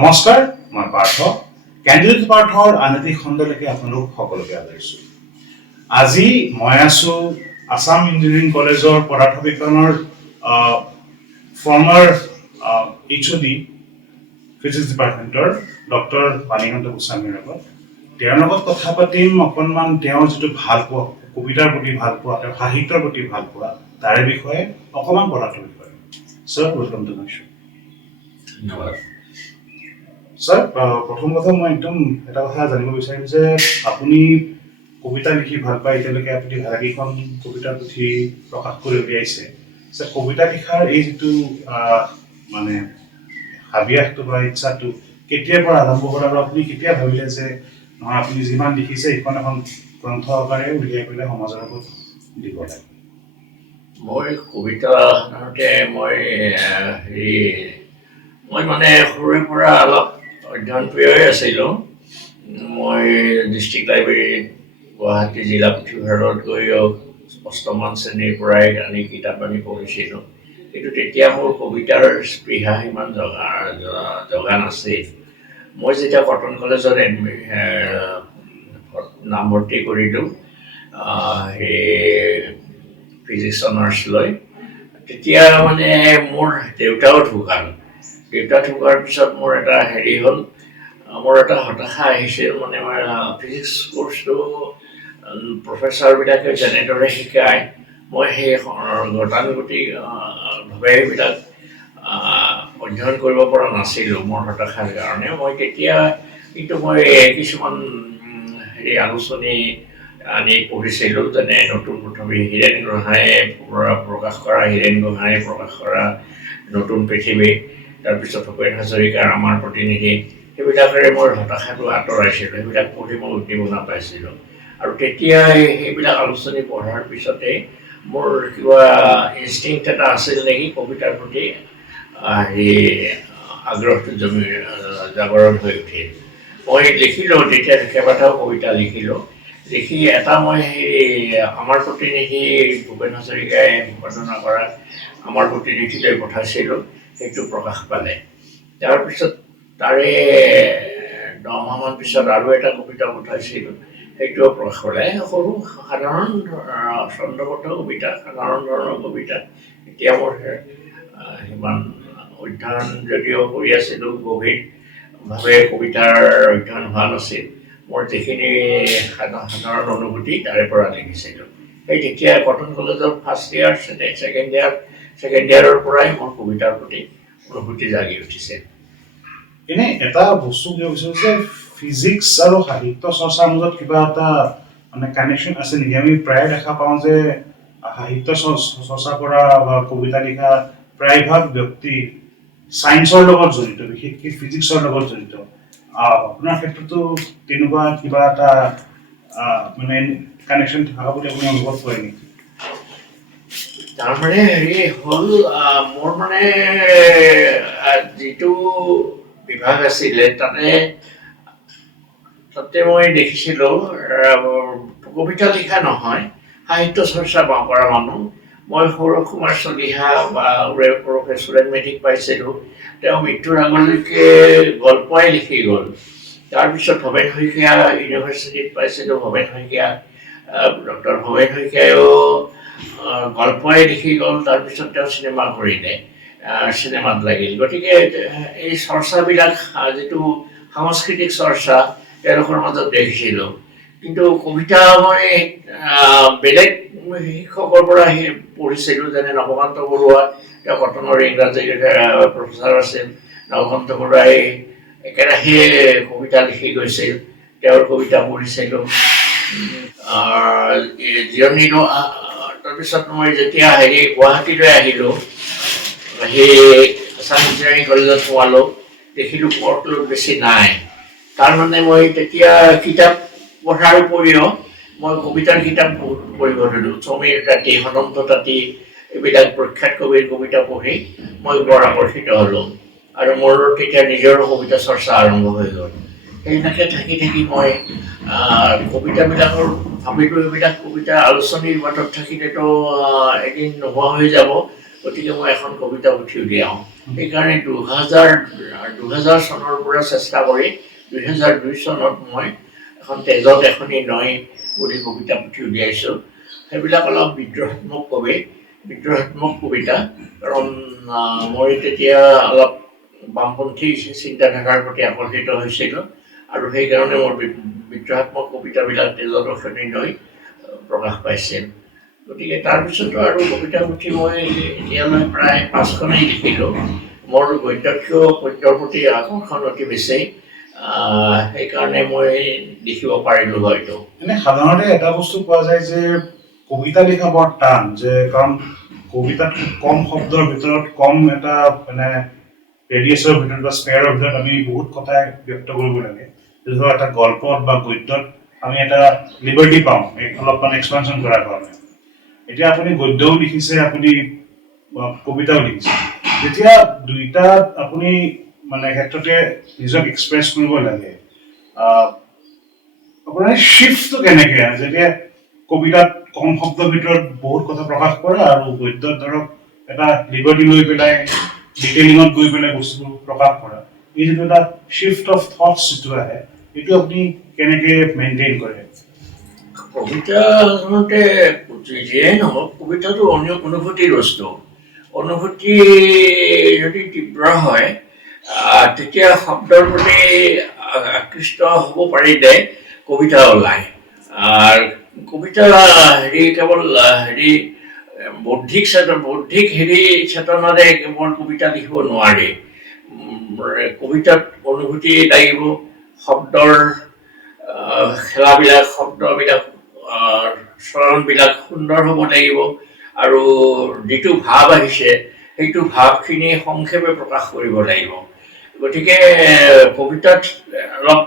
নমস্কাৰ, মই পাৰ্থ। কেণ্ডিডেট পাৰ্থৰ আন এটি খণ্ডলৈকে আপোনালোক সকলোকে আদৰিছোঁ। আজি মই আছোঁ আছাম ইঞ্জিনিয়াৰিং কলেজৰ পদাৰ্থ বিজ্ঞানৰ ফৰ্মাৰ HOD ফিজিক্স ডিপাৰ্টমেণ্টৰ ডক্টৰ বাণীকান্ত গোস্বামীৰ লগত। তেওঁৰ লগত কথা পাতিম অকণমান তেওঁৰ যিটো ভাল পোৱা, কবিতাৰ প্ৰতি ভাল পোৱা, তেওঁৰ সাহিত্যৰ প্ৰতি ভাল পোৱা, তাৰে বিষয়ে অকণমান পদাৰ্থ বিষয়ে। Sir, welcome to my show'. ধন্যবাদ। ছাৰ, প্ৰথম কথা মই একদম এটা কথা জানিব বিচাৰিম যে আপুনি কবিতা লিখি ভাল পায়, এতিয়ালৈকে আপুনি ভালেকেইখন কবিতাৰ পুথি প্ৰকাশ কৰি উলিয়াইছে। যে কবিতা লিখাৰ এই যিটো মানে হাবিয়াসটো বা ইচ্ছাটো কেতিয়াৰ পৰা আৰম্ভ হ'ল আৰু আপুনি কেতিয়া ভাবিলে যে নহয় আপুনি যিমান লিখিছে এইখন এখন গ্ৰন্থ আকাৰে উলিয়াই পেলাই সমাজৰ আগত দিব লাগে? মই কবিতা সাধাৰণতে মই মানে সৰুৰে পৰা অলপ অধ্যয়ন প্ৰিয়ই আছিলোঁ। মই ডিষ্ট্ৰিক্ট লাইব্ৰেৰী গুৱাহাটী জিলা পুথিভঁৰালত গৈও অষ্টমমান শ্ৰেণীৰ পৰাই আনি কিতাপ আনি পঢ়িছিলোঁ। কিন্তু তেতিয়া মোৰ কবিতাৰ স্পৃহা সিমান জগা নাছিল। মই যেতিয়া কটন কলেজত নামভৰ্তি কৰিলোঁ ফিজিক্স অনাৰ্ছ লৈ, তেতিয়া মানে মোৰ দেউতাও ঢুকাল। দেউতা ঢুকোৱাৰ পিছত মোৰ এটা মোৰ এটা হতাশা আহিছিল। মানে মই ফিজিক্স কোৰ্চটো প্ৰফেচাৰবিলাকে যেনেদৰে শিকায়, মই সেই গতানুগতিকভাৱে সেইবিলাক অধ্যয়ন কৰিব পৰা নাছিলোঁ মোৰ হতাশাৰ কাৰণে। মই তেতিয়া কিন্তু কিছুমান আলোচনী আনি পঢ়িছিলোঁ, যেনে নতুন পৃথিৱী, হীৰেণ গোহাঁয়ে প্ৰকাশ কৰা নতুন পৃথিৱী, তাৰপিছত ভূপেন হাজৰিকাৰ আমাৰ প্ৰতিনিধি। সেইবিলাকেৰে মোৰ হতাশাটো আঁতৰাইছিলোঁ, সেইবিলাক পঢ়ি মই উদ্দীপনা পাইছিলোঁ। আৰু তেতিয়াই সেইবিলাক আলোচনী পঢ়াৰ পিছতে মোৰ কিবা ইনষ্টিংক্ট এটা আছিল নেকি কবিতাৰ প্ৰতি, আগ্ৰহটো জাগৰণ হৈ উঠিল। মই লিখিলোঁ, তেতিয়া কেইবাটাও কবিতা লিখিলোঁ। লিখি এটা মই আমাৰ প্ৰতিনিধি ভূপেন হাজৰিকাই সম্পাদনা কৰা আমাৰ প্ৰতিনিধিলৈ পঠাইছিলোঁ, সেইটো প্ৰকাশ পালে। তাৰপিছত তাৰে 10 মাহমান পিছত আৰু এটা কবিতা পঠাইছিলোঁ, সেইটোও প্ৰকাশ পালে। সৰু সাধাৰণ ছন্দবদ্ধ কবিতা, সাধাৰণ ধৰণৰ কবিতা। এতিয়া মোৰ সিমান অধ্যয়ন যদিও কৰি আছিলোঁ, গভীৰভাৱে কবিতাৰ অধ্যয়ন হোৱা নাছিল। মোৰ যিখিনি সাধাৰণ অনুভূতি তাৰে পৰা লিখিছিলোঁ। সেই তেতিয়া কটন কলেজৰ ফাৰ্ষ্ট ইয়াৰ, ছেকেণ্ড ইয়াৰৰ পৰাই মোৰ কবিতাৰ প্ৰতি অনুভূতি জাগি উঠিছে। এনে এটা বস্তু বুজিব বিচাৰো যে ফিজিক্স আৰু সাহিত্য চৰ্চাৰ মাজত কিবা এটা মানে কানেকশ্যন আছে নেকি? আমি প্ৰায় দেখা পাওঁ যে সাহিত্য চৰ্চা কৰা বা কবিতা লিখা প্ৰায়ভাগ ব্যক্তি ছায়েন্সৰ লগত জড়িত, বিশেষকৈ ফিজিক্সৰ লগত জড়িত। আপোনাৰ ক্ষেত্ৰতো তেনেকুৱা কিবা এটা মানে কানেকশ্যন থকা বুলি আপুনি অনুভৱ কৰে নেকি? তাৰমানে হ'ল মোৰ মানে যিটো বিভাগ আছিলে তাতে মই দেখিছিলোঁ কবিতা লিখা নহয়, সাহিত্য চৰ্চা কৰা মানুহ। মই সৌৰভ কুমাৰ চলিহা বা প্ৰফেচৰ মেট্ৰিক পাইছিলোঁ। তেওঁ মৃত্যুৰ আগলৈকে গল্পই লিখি গ'ল। তাৰপিছত ভৱেন শইকীয়া ইউনিভাৰ্চিটিত পাইছিলোঁ। ডক্টৰ ভৱেন শইকীয়ায়ো গল্পই লিখি গ'ল। তাৰপিছত তেওঁ চিনেমা কৰিলে, চিনেমাত লাগিল। গতিকে এই চৰ্চাবিলাক, যিটো সাংস্কৃতিক চৰ্চা, তেওঁলোকৰ মাজত দেখিছিলোঁ। কিন্তু কবিতা মই বেলেগ শিক্ষকৰ পৰা পঢ়িছিলোঁ, যেনে নৱকান্ত বৰুৱা, তেওঁ কটনৰ ইংৰাজীৰ প্ৰফেচাৰ আছিল। নৱকান্ত বৰুৱাই একেৰাহে কবিতা লিখি গৈছিল, তেওঁৰ কবিতা পঢ়িছিলোঁ। জিৰণিলো। তাৰপিছত মই যেতিয়া গুৱাহাটীলৈ আহিলোঁ, আছাম ইঞ্জিনিয়াৰিং কলেজত সোমালোঁ, দেখিলোঁ ৱৰ্কলোড বেছি নাই। তাৰমানে মই তেতিয়া কিতাপ পঢ়াৰ উপৰিও মই কবিতাৰ কিতাপ পঢ়িব ধৰিলোঁ। সমীৰ তাঁতী, সদন্ত তাঁতী, এইবিলাক প্ৰখ্যাত কবিৰ কবিতা পঢ়ি মই বৰ আকৰ্ষিত হ'লোঁ। আৰু মোৰ তেতিয়া নিজৰো কবিতা চৰ্চা আৰম্ভ হৈ গ'ল। সেইবিলাকে থাকি মই কবিতাবিলাকৰ ভাবিলোঁ, এইবিলাক কবিতা আলোচনীৰ বাটত থাকিলেতো এদিন নোহোৱা হৈ যাব। গতিকে মই এখন কবিতা পুথি উলিয়াওঁ সেইকাৰণে 2000 চনৰ পৰা চেষ্টা কৰি 2002 চনত মই এখন তেজত এখনি নৈ বুলি কবিতা পুথি উলিয়াইছোঁ সেইবিলাক অলপ বিদ্ৰোহাত্মক কবিতা কাৰণ মই তেতিয়া অলপ বামপন্থী চিন্তাধাৰাৰ প্ৰতি আকৰ্ষিত হৈছিলোঁ আৰু সেইকাৰণে মোৰ বিদ্ৰোহাত্মক কবিতাবিলাক তেজত এখনি নৈ প্ৰকাশ পাইছিল গতিকে তাৰপিছতো আৰু কবিতা পুথি মই এতিয়ালৈ প্ৰায় 5খনেই লিখিলোঁ মোৰ গদ্যকীয় পদ্যৰ প্ৰতি আকৰ্ষণ অতি বেছি সেইকাৰণে মই লিখিব পাৰিলোঁ হয়তো এনে সাধাৰণতে এটা বস্তু পোৱা যায় যে কবিতা লিখা বৰ টান যে কাৰণ কবিতাত কম শব্দৰ ভিতৰত কম এটা মানে ৰেডিয়াছৰ ভিতৰত বা স্পেয়াৰৰ ভিতৰত আমি বহুত কথা ব্যক্ত কৰিব লাগে ধৰক এটা গল্পত বা গদ্যত আমি এটা লিবাৰ্টি পাওঁ অলপ মানে এক্সপানশ্যন কৰাৰ কাৰণে এতিয়া আপুনি গদ্যও লিখিছে আপুনি কবিতাও লিখিছে যেতিয়া দুইটাত আপুনি মানে ক্ষেত্ৰতে নিজক এক্সপ্ৰেছ কৰিব লাগে আপোনাৰ শ্বিফ্টটো কেনেকৈ যেতিয়া কবিতাত কম শব্দৰ ভিতৰত বহুত কথা প্ৰকাশ কৰা আৰু গদ্যত ধৰক এটা লিবাৰ্টি লৈ পেলাই ডিটেইলিঙত গৈ পেলাই বস্তুবোৰ প্ৰকাশ কৰা এই যিটো এটা শ্বিফ্ট অফ থটছ যিটো আহে এইটো আপুনি কেনেকৈ মেইনটেইন কৰে কবিতা সাধাৰণতে যিয়েই নহওক কবিতাটো অনুভূতিৰ বস্তু অনুভূতি যদি তীব্ৰ হয় তেতিয়া শব্দৰ প্ৰতি আকৃষ্ট হ'ব পাৰিলে কবিতা ওলায় কবিতা কেৱল বৌদ্ধিক চেতনাৰে কেৱল কবিতা লিখিব নোৱাৰি কবিতাত অনুভূতি লাগিব শব্দৰ খেলাবিলাক শব্দবিলাক চৰণবিলাক সুন্দৰ হ'ব লাগিব আৰু যিটো ভাৱ আহিছে সেইটো ভাৱখিনি সংক্ষেপে প্ৰকাশ কৰিব লাগিব গতিকে কবিতাত অলপ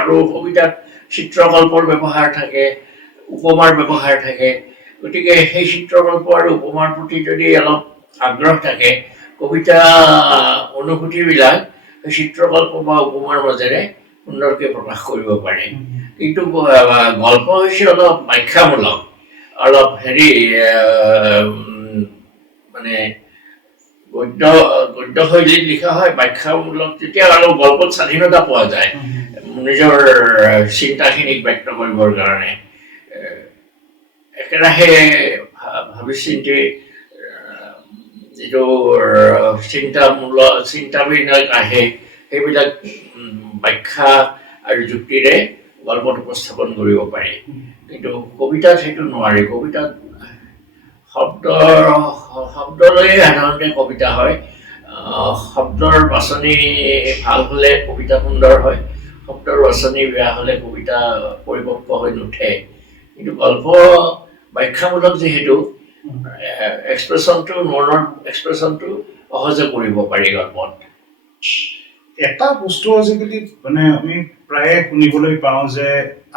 আৰু কবিতাত চিত্ৰকল্পৰ ব্যৱহাৰ থাকে উপমাৰ ব্যৱহাৰ থাকে গতিকে সেই চিত্ৰকল্প আৰু উপমাৰ প্ৰতি যদি অলপ আগ্ৰহ থাকে কবিতা অনুভূতিবিলাক চিত্ৰকল্প বা উপমাৰ মাজেৰে সুন্দৰকৈ প্ৰকাশ কৰিব পাৰে কিন্তু গল্প হৈছে অলপ ব্যাখ্যামূলক অলপ মানে গদ্য শৈলীত লিখা হয় ব্যাখ্যামূলক তেতিয়া অলপ গল্পত স্বাধীনতা পোৱা যায় নিজৰ চিন্তাখিনিক ব্যক্ত কৰিবৰ কাৰণে একেৰাহে ভাবি চিন্তি যিটো চিন্তাবিলাক আহে সেইবিলাক ব্যাখ্যা আৰু যুক্তিৰে গল্পত উপস্থাপন কৰিব পাৰি কিন্তু কবিতাত সেইটো নোৱাৰি কবিতাত শব্দলৈ সাধাৰণতে কবিতা হয় শব্দৰ বাছনি ভাল হ'লে কবিতা সুন্দৰ হয় শব্দৰ বাছনি বেয়া হ'লে কবিতা পৰিপক্ক হৈ নুঠে কিন্তু গল্প ব্যাখ্যামূলক যিহেতু মনৰ এক্সপ্ৰেছনটো সহজে কৰিব পাৰি গল্পত এটা বস্তু আজিকালি মানে আমি প্ৰায়ে শুনিবলৈ পাওঁ যে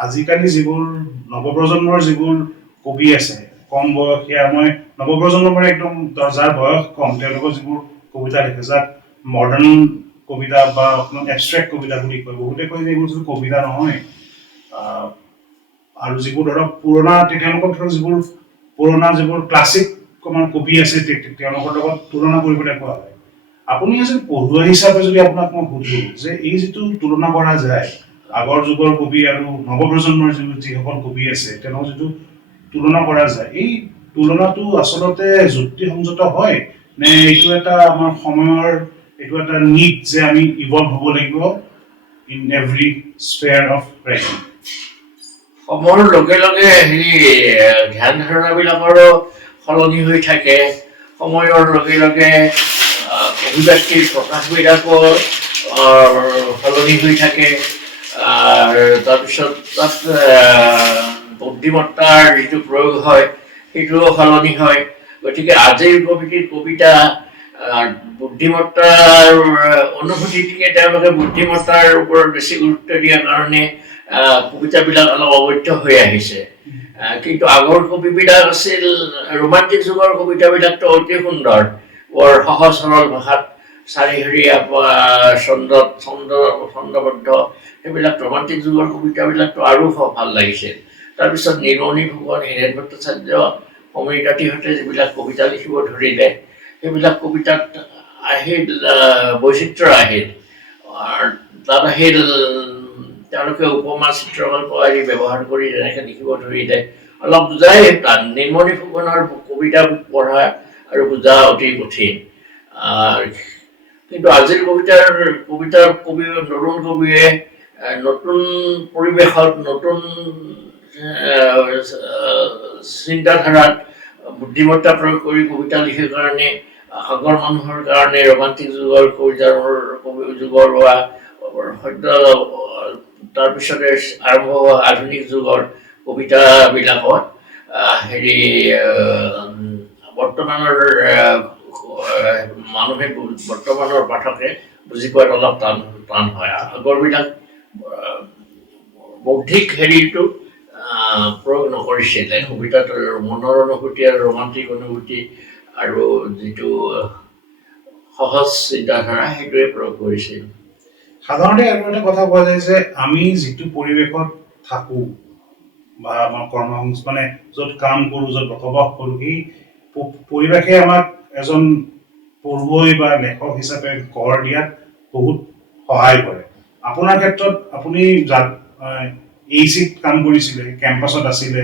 আজিকালি যিবোৰ নৱপ্ৰজন্মৰ যিবোৰ কবি আছে কম বয়সীয়া মই নৱপ্ৰজন্মৰ পৰা একদম যাৰ বয়স কম তেওঁলোকৰ যিবোৰ কবিতা লিখে যাক মডাৰ্ণ কবিতা বা অকণমান এবষ্ট্ৰেক্ট কবিতা বুলি কয় বহুতে কয় যে এইবোৰ যিটো কবিতা নহয় আৰু যিবোৰ ধৰক পুৰণা তেওঁলোকৰ ধৰক যিবোৰ পুৰণা যিবোৰ ক্লাছিক অকণমান কবি আছে তেওঁলোকৰ লগত তুলনা কৰিবলৈ কোৱা হয় আপুনি এজন পঢ়ুৱৈ হিচাপে যদি আপোনাক মই সুধো যে এই যিটো তুলনা কৰা যায় আগৰ যুগৰ কবি আৰু নৱপ্ৰজন্মৰ যিসকল কবি আছে তেওঁলোকৰ যিটো তুলনা কৰা যায় এই তুলনাটো আচলতে যুক্তিসংগত হয় নে এইটো এটা আমাৰ সময়ৰ এইটো এটা নিড যে আমি ইভলভ হ'ব লাগিব in every spare of writing সময়ৰ লগে লগে ধ্যান ধাৰণাবিলাকৰো সলনি হৈ থাকে সময়ৰ লগে লগে অভিব্যক্তিৰ প্ৰকাশবিলাকো সলনি হৈ থাকে তাৰপিছত তাত বুদ্ধিমত্তাৰ যিটো প্ৰয়োগ হয় সেইটোও সলনি হয় গতিকে আজিৰ প্ৰকৃতিৰ কবিতা বুদ্ধিমত্তাৰ অনুভূতিটিকে তেওঁলোকে বুদ্ধিমত্তাৰ ওপৰত বেছি গুৰুত্ব দিয়াৰ কাৰণে কবিতাবিলাক অলপ অবৈধ হৈ আহিছে কিন্তু আগৰ কবিবিলাক আছিল ৰোমান্টিক যুগৰ কবিতাবিলাকতো অতি সুন্দৰ বৰ সহজ সৰল ভাষাত চাৰিহৰীয়া ছন্দবদ্ধ সেইবিলাক ৰোমান্টিক যুগৰ কবিতাবিলাকতো আৰু ভাল লাগিছিল তাৰপিছত নীলমণি ফুকন হীৰেণ ভট্টাচাৰ্য সমীৰ কাঠীহঁতে যিবিলাক কবিতা লিখিব ধৰিলে সেইবিলাক কবিতাত আহিল বৈচিত্ৰ্য আহিল তাত আহিল তেওঁলোকে উপমা চিত্ৰকল্প আদি ব্যৱহাৰ কৰি যেনেকৈ লিখিব ধৰিলে অলপ বুজাই টান নিৰ্মণি ফুকনৰ কবিতা পঢ়া আৰু বুজা অতি কঠিন কিন্তু আজিৰ কবিতাৰ কবি নতুন কবিয়ে নতুন পৰিৱেশত নতুন চিন্তাধাৰাত বুদ্ধিমত্তা প্ৰয়োগ কৰি কবিতা লিখাৰ কাৰণে আগৰ মানুহৰ কাৰণে ৰোমান্টিক যুগৰ যুগৰ হোৱা সদ্য তাৰপিছতে আৰম্ভ হোৱা আধুনিক যুগৰ কবিতাবিলাকত হেৰি বৰ্তমানৰ মানুহে বৰ্তমানৰ পাঠকে বুজি পোৱাত অলপ টান হয় আগৰবিলাক বৌদ্ধিক হেৰিটো প্ৰয়োগ নকৰিছিলে কবিতাত মনৰ অনুভূতি আৰু ৰোমান্টিক অনুভূতি আৰু যিটো সহজ চিন্তাধাৰা সেইটোৱে প্ৰয়োগ কৰিছিল সাধাৰণতে আৰু এটা কথা কোৱা যায় যে আমি যিটো পৰিৱেশত থাকোঁ বা আমাৰ কৰ্মসংস্থানে য'ত কাম কৰোঁ য'ত বসবাস কৰোঁ সেই পৰিৱেশে আমাক এজন পঢ়ুৱৈ বা লেখক হিচাপে গঢ় দিয়াত বহুত সহায় কৰে আপোনাৰ ক্ষেত্ৰত আপুনি এইচিত কাম কৰিছিলে কেম্পাছত আছিলে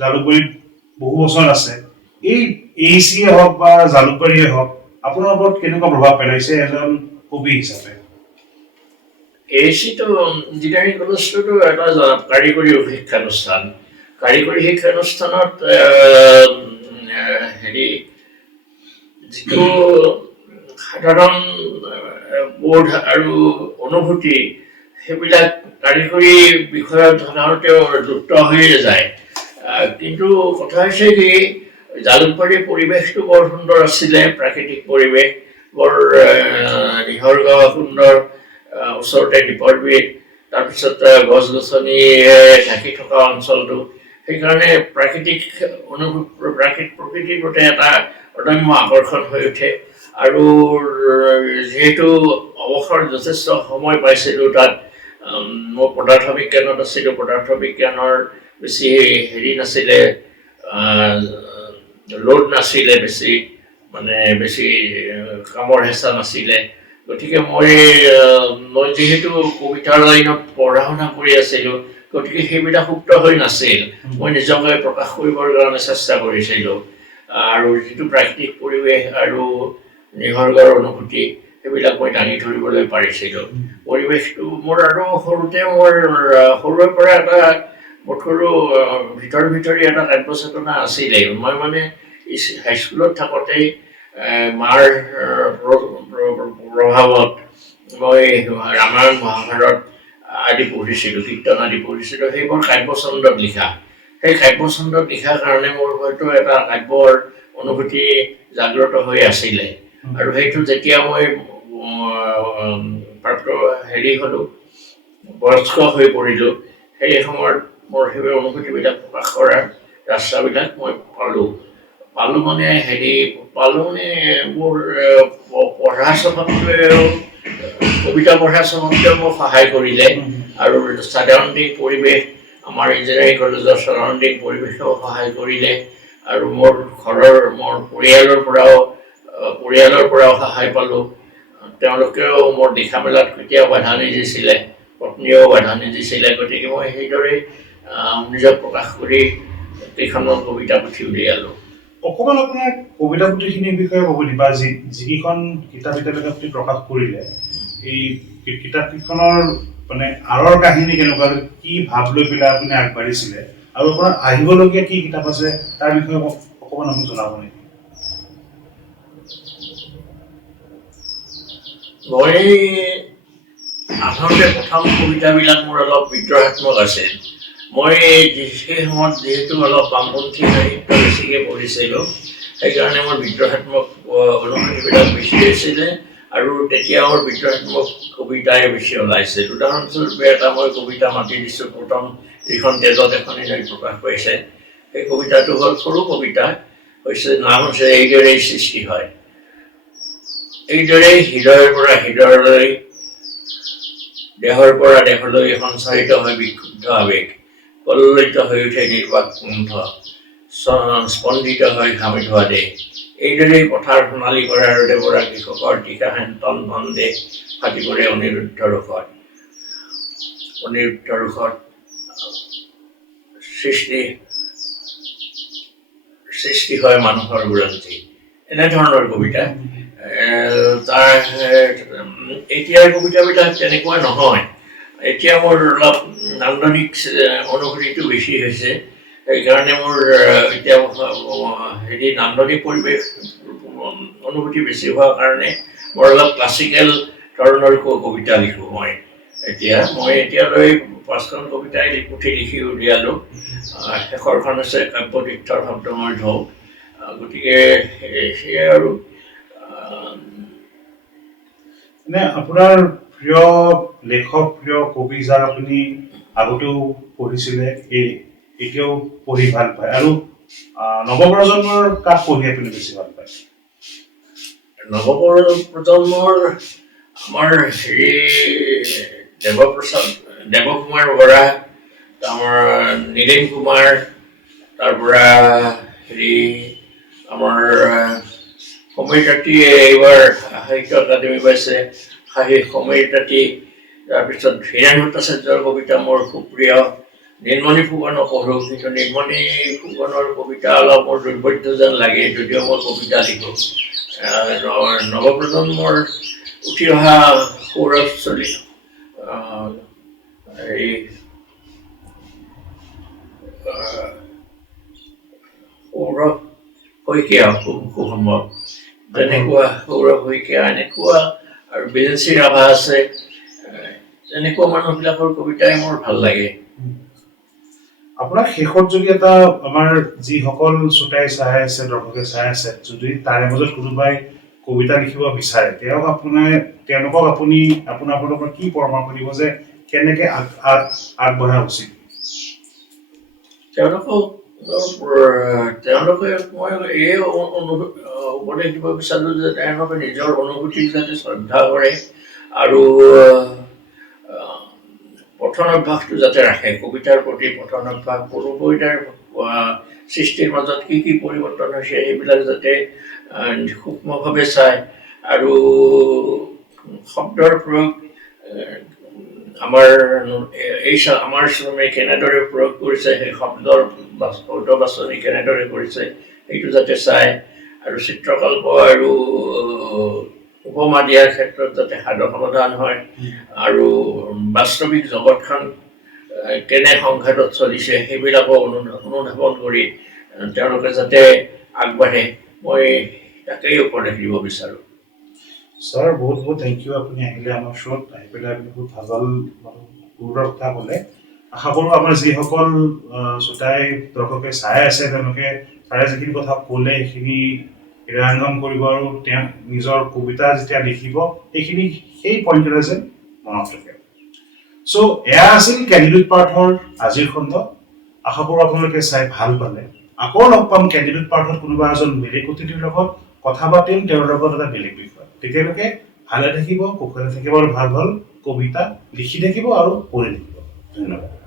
জালুকবাৰীত বহু বছৰ আছে এই এইচিয়ে হওক বা জালুকবাৰীয়ে হওক আপোনাৰ ওপৰত কেনেকুৱা প্ৰভাৱ পেলাইছে এজন কবি হিচাপে এইচিটো ইঞ্জিনিয়াৰিং কলেজটোতো এটা কাৰিকৰী শিক্ষানুষ্ঠান কাৰিকৰী শিক্ষানুষ্ঠানত হেৰি যিটো সাধাৰণ বোধ আৰু অনুভূতি সেইবিলাক কাৰিকৰী বিষয়ত সাধাৰণতে লুপ্ত হৈ যায় কিন্তু কথা হৈছে কি জালুকবাৰীৰ পৰিৱেশটো বৰ সুন্দৰ আছিলে প্ৰাকৃতিক পৰিৱেশ বৰ নিসৰ্গ সুন্দৰ ওচৰতে দ্বীপৰ বিল তাৰপিছত গছ গছনিৰে ঢাকি থকা অঞ্চলটো সেইকাৰণে প্ৰকৃতিৰ প্ৰতি এটা অদম্য আকৰ্ষণ হৈ উঠে আৰু যিহেতু অৱসৰ যথেষ্ট সময় পাইছিলোঁ তাত মই পদাৰ্থ বিজ্ঞানত আছিলোঁ পদাৰ্থ বিজ্ঞানৰ বেছি হেৰি নাছিলে লোড নাছিলে বেছি কামৰ হেঁচা নাছিলে গতিকে মই যিহেতু কবিতাৰ লাইনত পঢ়া শুনা কৰি আছিলোঁ গতিকে সেইবিলাক সুপ্ত হৈ নাছিল মই নিজকে প্ৰকাশ কৰিবৰ কাৰণে চেষ্টা কৰিছিলোঁ আৰু যিটো প্ৰাকৃতিক পৰিৱেশ আৰু নিসৰ্গৰ অনুভূতি সেইবিলাক মই দাঙি ধৰিবলৈ পাৰিছিলোঁ পৰিৱেশটো মোৰ আৰু সৰুৰে পৰা এটা সৰু ভিতৰি এটা কাব্যচেতনা আছিলেই মই মানে হাইস্কুলত থাকোঁতেই মাৰ প্ৰভাৱত মই ৰামায়ণ মহাভাৰত আদি পঢ়িছিলোঁ কীৰ্তন আদি পঢ়িছিলোঁ সেইবোৰ কাব্যচন্দত লিখা সেই কাব্যচন্দত লিখাৰ কাৰণে মোৰ হয়তো এটা কাব্যৰ অনুভূতি জাগ্ৰত হৈ আছিলে আৰু সেইটো যেতিয়া মই হেৰি হ'লোঁ বয়স্ক হৈ পৰিলোঁ সেই সময়ত মোৰ সেই অনুভূতিবিলাক প্ৰকাশ কৰাৰ ৰাস্তাবিলাক মই পালোঁ মানে মোৰ পঢ়া স্বভাৱটোৱেও কবিতা পঢ়া স্বভাৱটোৱেও মোক সহায় কৰিলে আৰু সাধাৰণিক পৰিৱেশ আমাৰ ইঞ্জিনিয়াৰিং কলেজৰ সাধাৰণিক পৰিৱেশেও সহায় কৰিলে আৰু মোৰ পৰিয়ালৰ পৰাও সহায় পালোঁ তেওঁলোকেও মোৰ লিখা মেলাত কেতিয়াও বাধা নিদিছিলে পত্নীয়েও বাধা নিদিছিলে গতিকে মই সেইদৰে নিজক প্ৰকাশ কৰি কেইখনমান কবিতা পুথি উলিয়ালোঁ অকণমান আপোনাৰ কবিতা পুথিখিনিৰ বিষয়ে ক'ব দিবা যিকেইখন কিতাপ এতিয়ালৈকে আপুনি প্ৰকাশ কৰিলে এই কিতাপকেইখনৰ মানে আঁৰৰ কাহিনী কেনেকুৱা কি ভাৱ লৈ পেলাই আপুনি আগবাঢ়িছিলে আৰু আপোনাৰ আহিবলগীয়া কি কিতাপ আছে তাৰ বিষয়ে অকণমান আপুনি জনাব নেকি মই আচলতে প্ৰথম কবিতাবিলাক মোৰ অলপ বিদ্ৰোহাত্মক আছিল মই সেই সময়ত যিহেতু অলপ বামপন্থী সাহিত্য বেছিকৈ পঢ়িছিলোঁ সেইকাৰণে মোৰ বিদ্ৰোহাত্মক অনুভূতিবিলাক বেছি হৈছিলে আৰু তেতিয়া মোৰ বিদ্ৰোহাত্মক কবিতাই বেছি ওলাইছিল উদাহৰণস্বৰূপে এটা মই কবিতা মাতি দিছোঁ প্ৰথম যিখন তেজত এখনি লৈ প্ৰকাশ পাইছে সেই কবিতাটো হ'ল সৰু কবিতা নাম হৈছে এইদৰেই সৃষ্টি হয় এইদৰেই হৃদয়ৰ পৰা হৃদয়লৈ দেহৰ পৰা দেহলৈ সঞ্চাৰিত হয় বিক্ষুব্ধ আৱেগ কল্লিত হৈ উঠে নিৰ্বাক কণ্ঠ স্পন্দিত হৈ ঘামি ধোৱা দে এইদৰেই পথাৰ সোণালী কৰাৰ ৰদে বৰা কৃষকৰ টিকাহেন তন মন দে ফাটি পৰে অনিৰুদ্ধ ৰোষত সৃষ্টি হয় মানুহৰ বুৰঞ্জী এনেধৰণৰ কবিতা তাৰ এতিয়াৰ কবিতাবিলাক তেনেকুৱা নহয় এতিয়া মোৰ অলপ নান্দনিক অনুভূতিটো বেছি হৈছে সেইকাৰণে মোৰ এতিয়া হেৰি নান্দনিক পৰিৱেশ অনুভূতি বেছি হোৱাৰ কাৰণে মোৰ অলপ ক্লাছিকেল ধৰণৰ কবিতা লিখোঁ মই এতিয়ালৈ 5খন কবিতাই পুথি লিখি উলিয়ালোঁ শেষৰখন হৈছে কাব্যতীৰ্থৰ শব্দময় ঢৌ গতিকে সেয়াই আৰু মানে আপোনাৰ প্ৰিয় লেখক প্ৰিয় কবি যাক আপুনি আগতেও পঢ়িছিলে এতিয়াও পঢ়ি ভাল পায় আৰু নৱপ্ৰজন্মৰ কাক পঢ়ি আপুনি বেছি ভাল পায় নৱপ্ৰজন্মৰ আমাৰ হেৰি দেৱকুমাৰ বৰা আমাৰ নীলেন কুমাৰ তাৰ পৰা হেৰি আমাৰ সমীৰ তাঁতীয়ে এইবাৰ সাহিত্য একাডেমী পাইছে সমীৰ তাঁতী তাৰপিছত হীৰেণ ভট্টাচাৰ্যৰ কবিতা মোৰ খুব প্ৰিয় নীলমণি ফুকনক পঢ়োঁ কিন্তু নীলমণি ফুকনৰ কবিতা অলপ মোৰ দুৰ্বোধ্য যেন লাগে যদিও মই কবিতা লিখোঁ নৱপ্ৰজন্মৰ উঠি অহা সৌৰভ এই সৌৰভ শইকীয়া খুব সম্ভৱ তেনেকুৱা সৌৰভ শইকীয়া এনেকুৱা আৰু বিজেচি ৰাভা আছে তেনেকুৱা মানুহবিলাকৰ কবিতাই মোৰ ভাল লাগে আপোনাৰ শেষত যদি এটা আমাৰ যিসকল শ্ৰোতাই চাই আছে দৰ্শকে চাই আছে যদি তাৰে মাজত কোনোবাই কবিতা লিখিব বিচাৰে তেওঁলোকক আপুনি আপোনাৰ ফালৰ পৰা কি পৰামৰ্শ দিব যে কেনেকে আগবঢ়া উচিত তেওঁলোকে মই এই উপদেশ দিব বিচাৰো যে তেওঁলোকে নিজৰ অনুভূতিক যাতে শ্ৰদ্ধা কৰে আৰু পঠন অভ্যাসটো যাতে ৰাখে কবিতাৰ প্ৰতি পঠন অভ্যাস সৰু কবিতাৰ সৃষ্টিৰ মাজত কি পৰিৱৰ্তন হৈছে সেইবিলাক যাতে সূক্ষ্মভাৱে চায় আৰু শব্দৰ প্ৰয়োগ আমাৰ শ্ৰমে কেনেদৰে প্ৰয়োগ কৰিছে সেই শব্দৰ বাছনি কেনেদৰে কৰিছে সেইটো যাতে চায় আৰু চিত্ৰকল্প আৰু উপমা দিয়াৰ ক্ষেত্ৰত যাতে সাধক সমাধান হয় আৰু বাস্তৱিক জগতখন কেনে সংঘাতত চলিছে সেইবিলাকো অনুধাৱন কৰি তেওঁলোকে যাতে আগবাঢ়ে মই তাকেই উপদেশ দিব বিচাৰোঁ ছাৰ বহুত বহুত থেংক ইউ আপুনি আহিলে আমাৰ শ্ব'ত আহি পেলাই আপুনি বহুত ভাল গুৰুতৰ কথা ক'লে আশা কৰোঁ আমাৰ যিসকল শ্ৰোতাই দৰ্শকে চাই আছে তেওঁলোকে ছাৰে যিখিনি কথা ক'লে সেইখিনি হৃদয়ংগম কৰিব আৰু তেওঁ নিজৰ কবিতা যেতিয়া লিখিব সেইখিনি সেই পইণ্টতে যেন মনত ৰাখে চ' এয়া আছিল কেণ্ডিডেট পাৰ্থৰ আজিৰ খণ্ড আশা কৰোঁ আপোনালোকে চাই ভাল পালে আকৌ লগ পাম কেণ্ডিডেট পাৰ্থত কোনোবা এজন বেলেগ অতিথিৰ লগত কথা পাতিম তেওঁৰ লগত এটা বেলেগ বিষয় তেতিয়ালৈকে ভালে থাকিব কুশলে থাকিব আৰু ভাল কবিতা লিখি থাকিব আৰু পঢ়ি থাকিব ধন্যবাদ